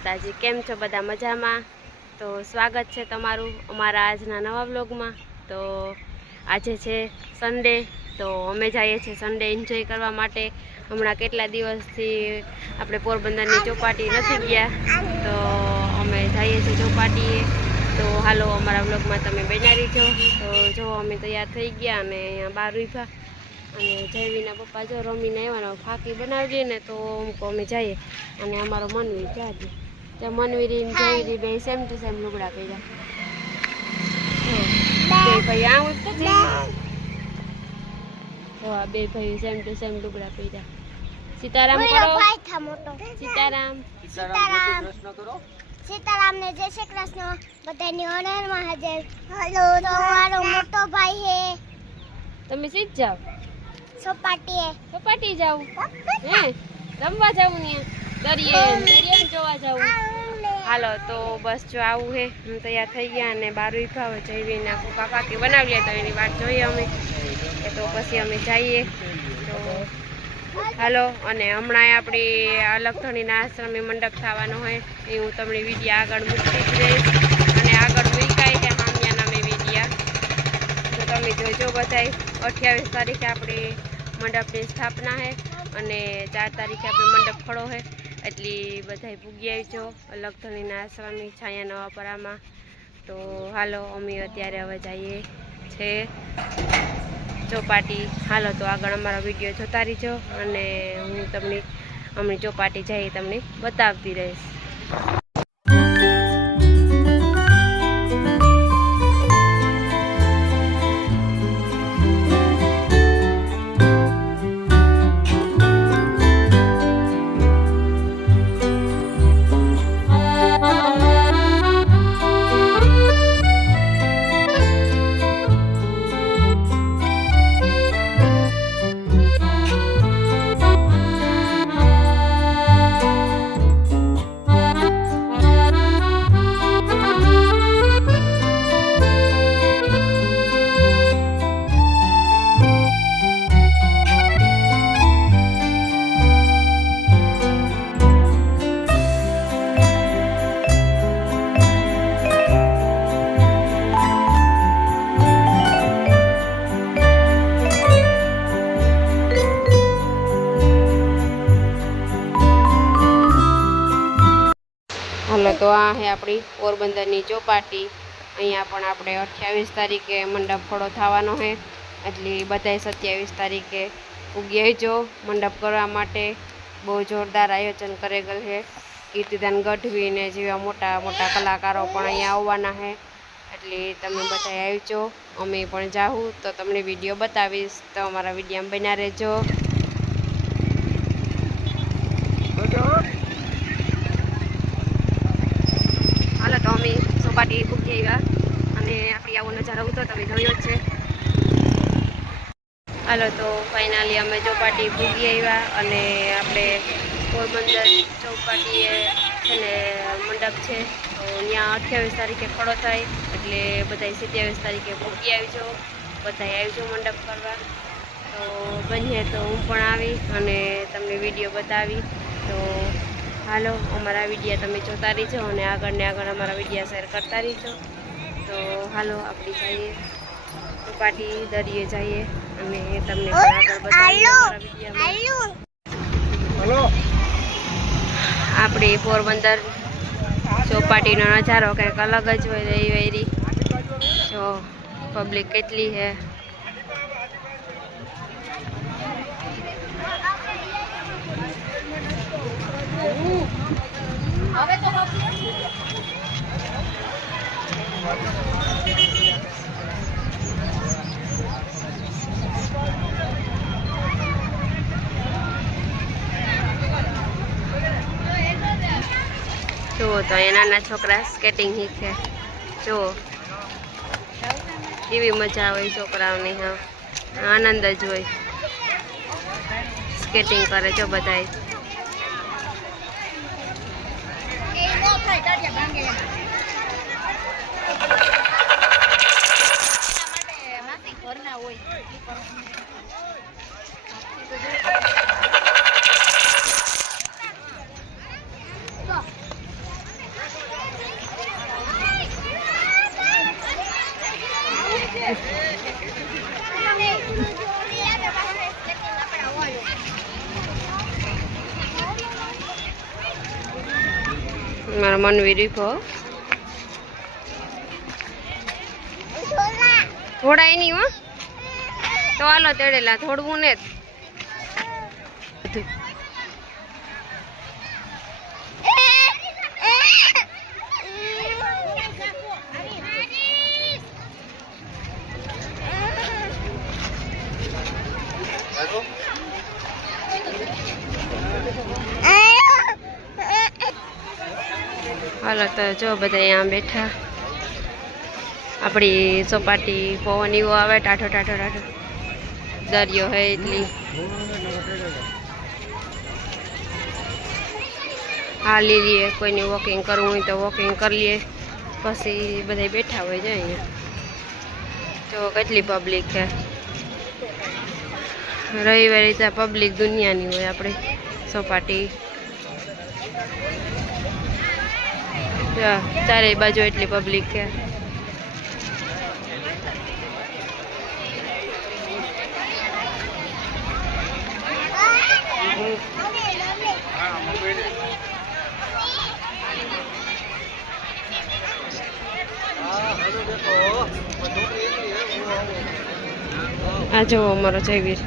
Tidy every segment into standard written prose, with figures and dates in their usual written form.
માતાજી, કેમ છો બધા? મજામાં? તો સ્વાગત છે તમારું અમારા આજના નવા વ્લોગમાં। તો આજે છે સન્ડે, તો અમે જઈએ છીએ સન્ડે એન્જોય કરવા માટે। હમણાં કેટલા દિવસથી આપણે પોરબંદરની ચોપાટી નથી ગયા, તો અમે જઈએ છીએ ચોપાટીએ। તો હાલો અમારા વ્લોગમાં તમે બન્યા રહીજો। તો જો અમે તૈયાર થઈ ગયા અને અહીંયા બહાર ઊભા, અને જયવીના પપ્પા જો રમીને આવ્યા, ફાંકી બનાવીએ ને તો અમે જઈએ। અને અમારો મનવીર ક્યાં છે? ત્યાં મનવીરી ને જયવીરી બે સેમ ટુ સેમ લુગડા પહેર્યા। બે ભાઈ આવું તો આ બે ભાઈ સેમ ટુ સેમ લુગડા પહેર્યા। સીતારામ કરો, સીતારામ સીતારામ સીતારામ ને જય શ્રી કૃષ્ણ। બધાની હર હર મહાદેવ। હેલો, તો મારો મોટો ભાઈ હે। તમે સીધ જાઓ, ચોપાટી જાવ હે, રમવા જાવું ને દરિયે જોવા જાવું। હાલો તો બસ જો આવું હે, હું તૈયાર થઈ ગયા અને બાર ઉભા હોય જઈને કોકા ફાકી બનાવી લે, તો એની વાત જોઈએ અમે, તો પછી અમે જઈએ। તો હાલો, અને હમણાં આપણી અલગધણીના આશ્રમે મંડપ થવાનો હોય, એ હું તમને વિડીયો આગળ મૂકતી જ રહીશ, અને આગળ મૂકાય કે હામિયાના મેં વિડીયા તો તમે જોજો બધાય। 28 તારીખે આપણી મંડપની સ્થાપના છે, અને 4 તારીખે આપણે મંડપ ખડો છે, એટલી બધાય પૂગી આવજો અલગધણીના આશ્રમે છાયા નવાપરામાં। તો હાલો અમે અત્યારે હવે જઈએ છે ચોપાટી। હાલો તો આગળ અમારા વિડીયો જોતા રહીજો, અને હું તમને અમે ચોપાટી જઈ તમને બતાવતી રહીશ। હાલો તો આ હે આપણી પોરબંદરની ચોપાટી। અહીંયા પણ આપણે 28 તારીખે મંડપ ખડો થવાનો છે, એટલે બધાય 27 તારીખે ઉગી આવજો મંડપ કરવા માટે। બહુ જોરદાર આયોજન કરેલ છે, કીર્તિદાન ગઢવી ને જેવા મોટા મોટા કલાકારો પણ અહીંયા આવવાના છે, એટલે તમે બધાય આવજો। અમે પણ જાઉં તો તમને વિડીયો બતાવીશ, તો અમારા વિડીયોમાં બન્યા રહેજો। તો અમે ચોપાટી પૂગી આવ્યા, અને આપણી આવો નજારો હતો તમે જોયો જ છે। હાલો તો ફાઇનલી અમે ચોપાટી પૂગી આવ્યા, અને આપણે પોરબંદર ચોપાટીએ છે ને મંડપ છે, તો ત્યાં 28 તારીખે ખડો થાય, એટલે બધાય 27 તારીખે પૂગી આવજો, બધાય આવજો મંડપ કરવા। તો બનીએ તો હું પણ આવી અને તમને વિડીયો બતાવી। તો હાલો અમારા વિડીયા તમે જોતા રહીજો, અને આગળ ને આગળ અમારા વિડીયા શેર કરતા રહીજો। તો હાલો આપણે જઈએ ચોપાટી, દરિયે જઈએ, અને તમને આગળ બતાવીએ અમારા વિડીયામાં। આપણી પોરબંદર ચોપાટીનો નજારો કંઈક અલગ જ હોય રવિવારી। જો પબ્લિક કેટલી છે, જુઓ તો એ નાના છોકરા સ્કેટિંગ શીખે, જુઓ કેવી મજા હોય છોકરાઓની। હા, આનંદ જ હોય, સ્કેટિંગ કરે જો બધાય। મારા મનવી રીફો થોડા એની હો તો હાલો તેડેલા થોડવું ને હાલો તો જો બધા અહીંયા બેઠા આપણી ચોપાટી પવન એવો આવે ટાઢો ટાઢો ટાઢો દરિયો હે એટલી હાલી લઈએ કોઈને વોકિંગ કરવું હોય તો વોકિંગ કરી લઈએ પછી બધા બેઠા હોય છે અહીંયા જો કેટલી પબ્લિક છે રવિવારે ત્યાં પબ્લિક દુનિયાની હોય આપણે ચોપાટી ચારે બાજુ એટલી પબ્લિક છે આ જુઓ અમારો જયવીર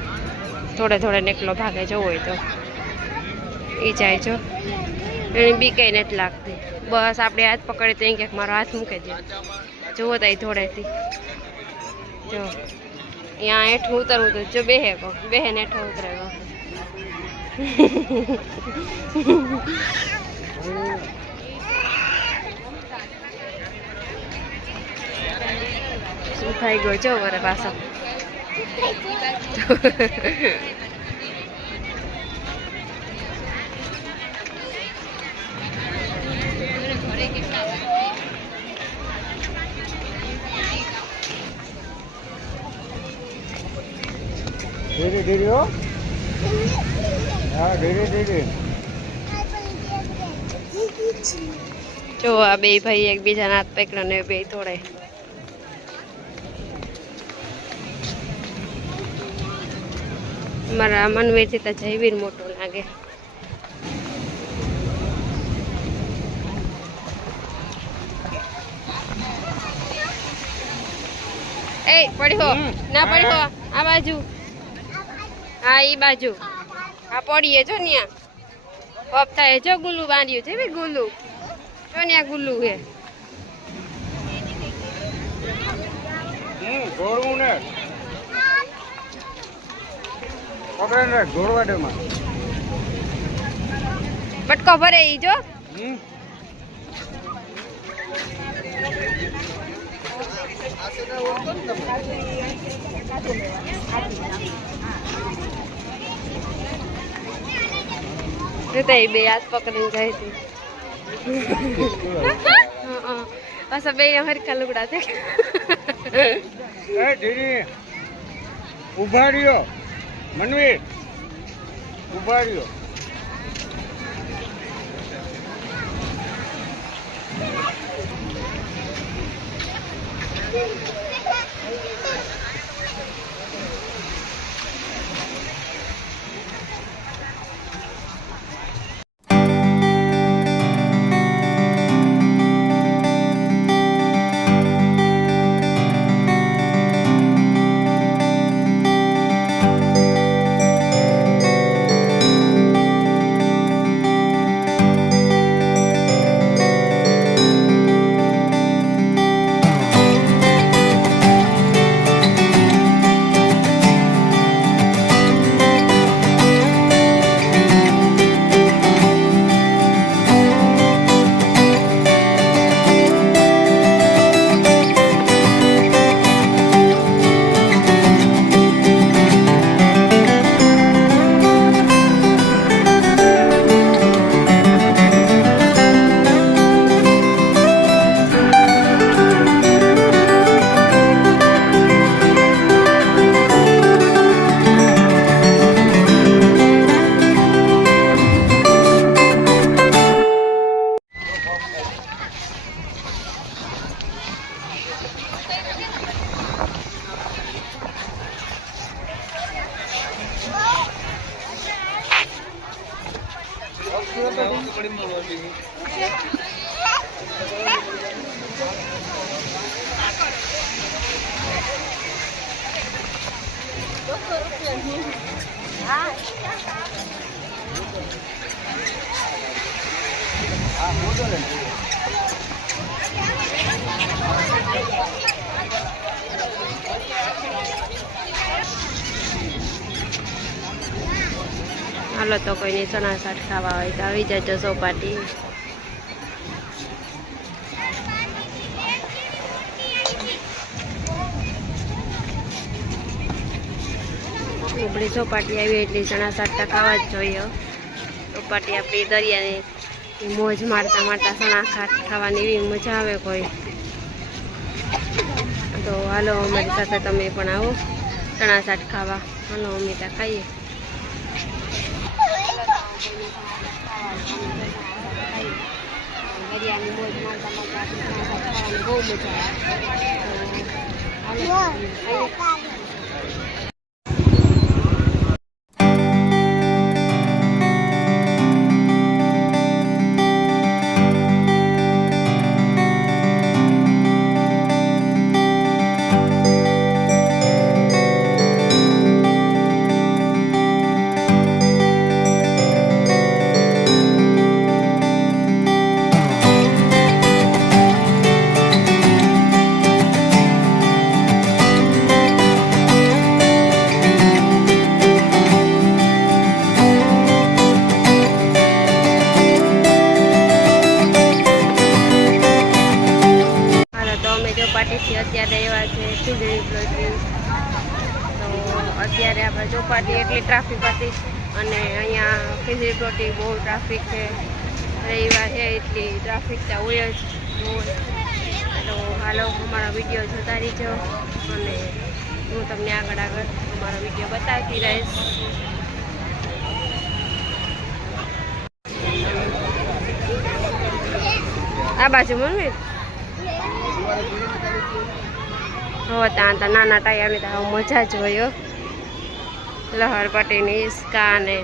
થોડે થોડે નીકળો ભાગે જવો હોય તો એ જાય છો એની બી કઈ નથી લાગતી બસ આપણે હાથ પકડે તો ક્યાંક મારો હાથ મૂકી દે જુઓ તો થોડેથી જો અહીંયા હેઠું ઉતરવું તો જો બેહે કહો બેહેને હેઠું ઉતરે કહો શું થઈ ગયો જો વરે પાછો ધીરે ધીરે હો હા ધીરે ધીરે જો આ બે ભાઈ એકબીજાના હાથ પકડ્યો ને બે તોડે મારા મનવીરથી તો જયવીર મોટો લાગે એ પડ્યો ના પડ્યો આ બાજુ હા ઈ બાજુ આ પડીએ જો ન્યા પપ થાય જો ગુલ્લું બાંધ્યું છે ભાઈ ગુલ્લું જો ન્યા ગુલ્લું હે દોડવું ને પકડે ને દોડવા દે માં બટકો ભરે ઈ જો બે હાથ પકડીને જાય છે પાછા બે હરખા લુગડા છે ધીરે ઉભા રહ્યો મનવીર ઉભા રહ્યો હાલો તો કોઈને ચણા શાક ખાવા હોય તો આવી જજો ચોપાટી. ઉપડી ચોપાટી આવી એટલી ચણા શાક ખાવા જ જોઈએ. ચોપાટી આપણી દરિયાની મોજ મારતા મારતા ચણા શાક ખાવાની એવી મજા આવે કોઈ. તો હાલો અમારી સાથે તમે પણ આવો ચણા શાક ખાવા. હાલો અમે ત્યાં ખાઈએ. દરિયાની મોજ મારતા મારતા ચણા શાક ખાવાની બહુ મજા આવે. ચોપાટીથી અત્યારે એવા છે ખીજડી પ્લોટિંગ. તો અત્યારે આપણે ચોપાટી એટલી ટ્રાફિક હતી અને અહીંયા ખીજડી પ્લોટિંગ બહુ ટ્રાફિક છે. રવિવાર છે એટલી ટ્રાફિક ત્યાં હોય જ હોય. તો હાલો અમારા વિડીયો જોતા રહીજો અને હું તમને આગળ અમારો વિડીયો બતાવતી રહીશ. આ બાજુ મને હો ત્યાં તો નાના ટાયરની તો મજા જ હોય. લહરપટ્ટીની હિસકા ને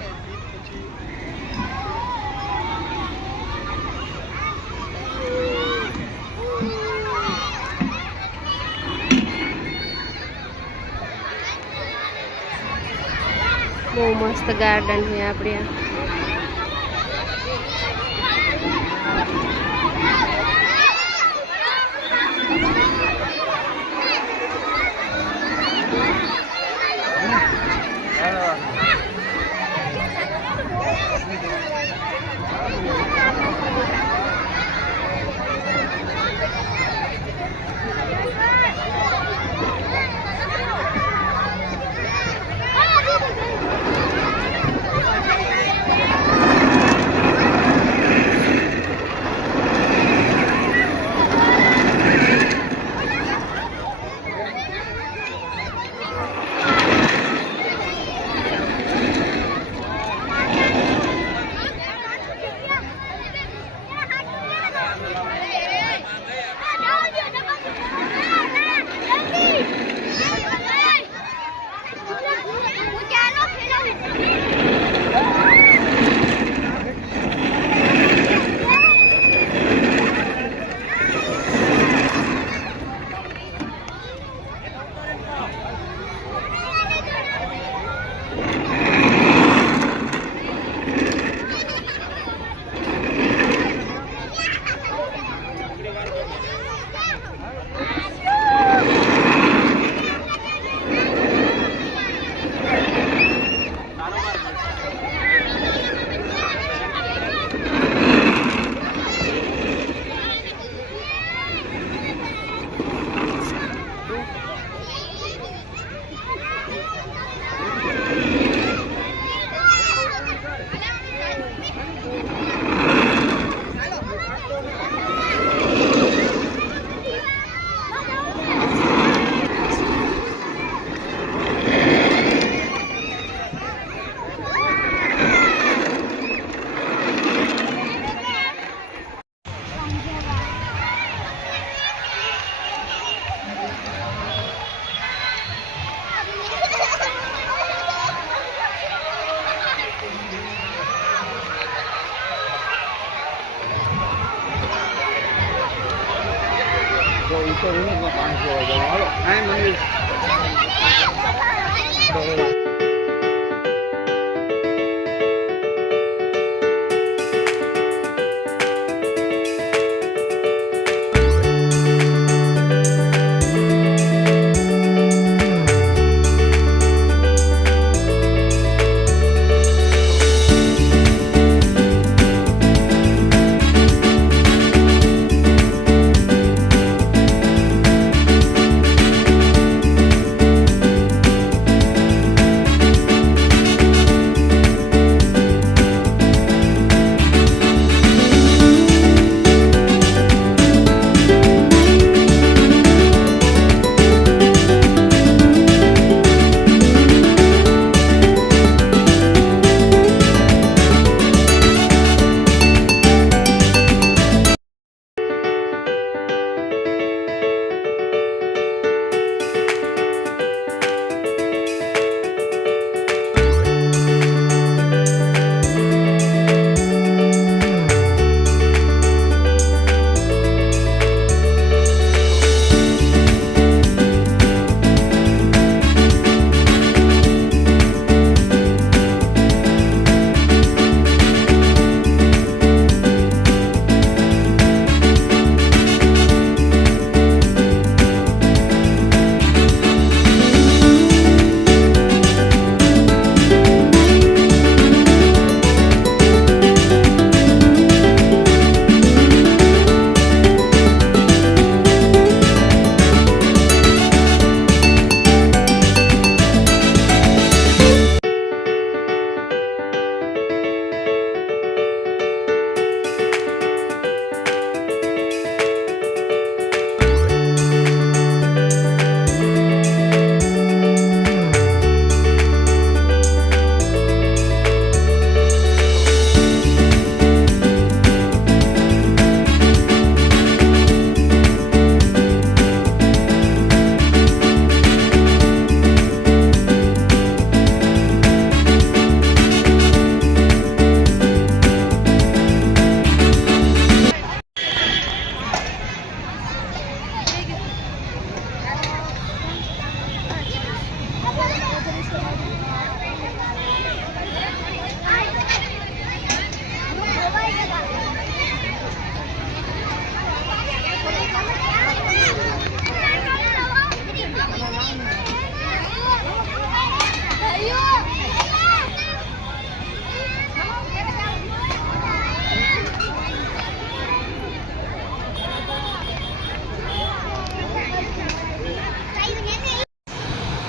બહુ મસ્ત ગાર્ડન છે આપણે. જો ઉપર પાણી જોવા જવું હાલો કાંઈ મંદિર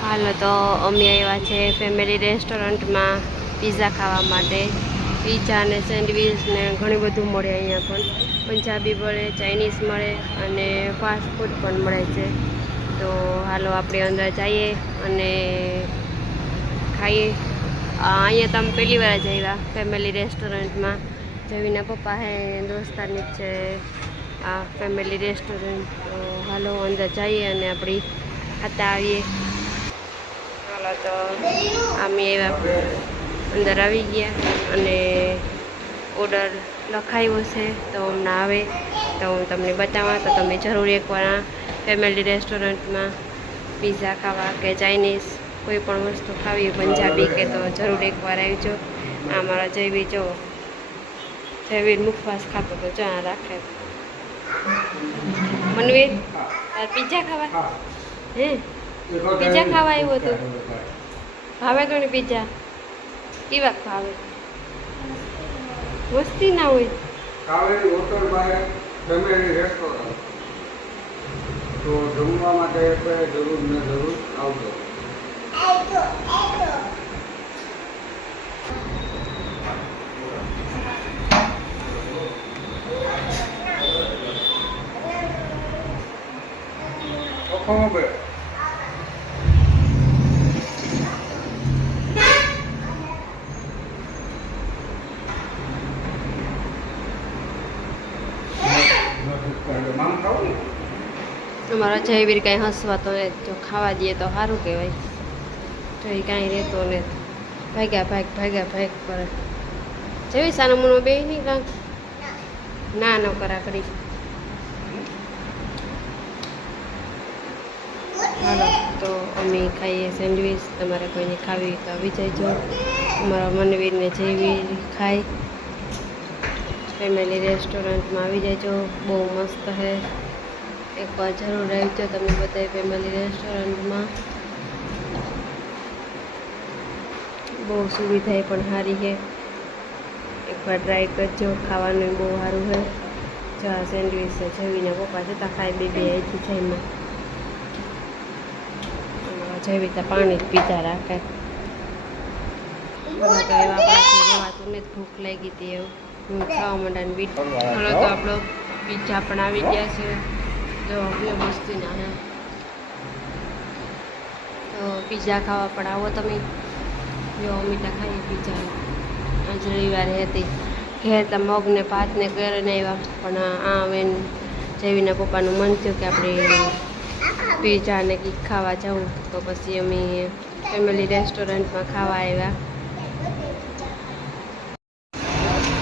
હાલો તો અમે આવ્યા છે ફેમિલી રેસ્ટોરન્ટમાં પીઝા ખાવા માટે. પીઝા ને સેન્ડવીચ ને ઘણું બધું મળે અહીંયા પણ. પંજાબી મળે, ચાઇનીઝ મળે અને ફાસ્ટ ફૂડ પણ મળે છે. તો હાલો આપણે અંદર જઈએ અને ખાઈએ. અહીંયા તમે પહેલી વાર જ આવ્યા ફેમિલી રેસ્ટોરન્ટમાં. જવીના પપ્પા હે દોસ્તારની જ છે આ ફેમિલી રેસ્ટોરન્ટ. તો હાલો અંદર જઈએ અને આપણી ખાતા આવીએ. હાલો તો અમે આવ્યા, અંદર આવી ગયા અને ઓર્ડર લખાવ્યો છે. તો હમણાં આવે તો હું તમને બતાવવા. તો તમે જરૂર એકવાર ફેમિલી રેસ્ટોરન્ટમાં પીઝા ખાવા કે ચાઇનીઝ કોઈ પણ વસ્તુ ખાવી પંજાબી કે તો જરૂર એકવાર આવજો. આ મારા જયવીર જો જયવીર મુખવાસ ખાતો તો ચા રાખે. મનવીર તાર પીઝા ખાવા હે? પીઝા ખાવા આવ્યો હતો? ભાવે તો ને પીઝા? કેવા ભાવે? વસ્તી ના હોય કાવેરી હોટલ બહાર ફેમિલી રેસ્ટોરન્ટ. તો જમવા માટે જરૂર ને જરૂર આવજો. ચોખ્ખો અમારા જયવીર કાંઈ હસવા તો ને જો ખાવા દઈએ તો સારું કહેવાય. તો એ કાંઈ રહેતો ને ભાગ્યા ભાગ કરે. જેવી સાનો મુનો બે નહીં કાંક ના ન કરા કરી. હાલો તો અમે ખાઈએ સેન્ડવીચ. તમારે કોઈને ખાવી હોય તો આવી જજો. અમારા મનવીરને જેવી ખાય ફેમિલી રેસ્ટોરન્ટમાં આવી જજો. બહુ મસ્ત છે. એકવાર જરૂર આવજો તમે બધા ફેમિલી રેસ્ટોરન્ટમાં. બહુ સુવિધા પણ સારી છે. એકવાર ટ્રાય કરજો. ખાવાનું બહુ સારું છે. ચા સેન્ડવીચ છે. જેવીના પપ્પા જતા ખાઈ બે અહીંથી જઈમાં જેવી પાણી જ પીતા રાખે. મને તો એવા પાછી રહેવાતું ને ભૂખ લાગી હતી એવું હું ખાવા માંડાને બીટ. હલો તો આપણો પીઝા પણ આવી ગયા છે. જો બે મસ્તીના હે. તો પીઝા ખાવા પણ આવો તમે. જો મીઠા ખાઈએ પીઝા. આજ રવિવારે હતી ઘેર તો મગને ભાતને કરીને આવ્યા પણ આ વેન જેવીના પપ્પાનું મન થયું કે આપણે પીઝા ને કંઈક ખાવા જાઉં તો પછી અમે ફેમિલી રેસ્ટોરન્ટમાં ખાવા આવ્યા.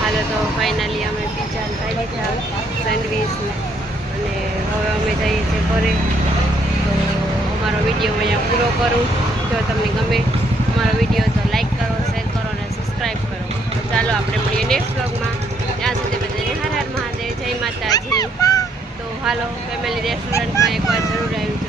હાલો તો ફાઇનલી અમે પીઝા ખાઈ લીધા સેન્ડવીચ અને હવે અમે જઈએ છીએ ઘરે. તો અમારો વિડીયો અહીંયા પૂરો કરું. જો તમને ગમે અમારો વિડીયો તો લાઈક કરો, શેર કરો અને સબસ્ક્રાઈબ કરો. તો ચાલો આપણે મળીએ નેક્સ્ટ વ્લોગમાં. ત્યાં સુધી બધાને હર હર મહાદેવ, જય માતાજી. તો હાલો ફેમિલી રેસ્ટોરન્ટમાં એકવાર જરૂર આવી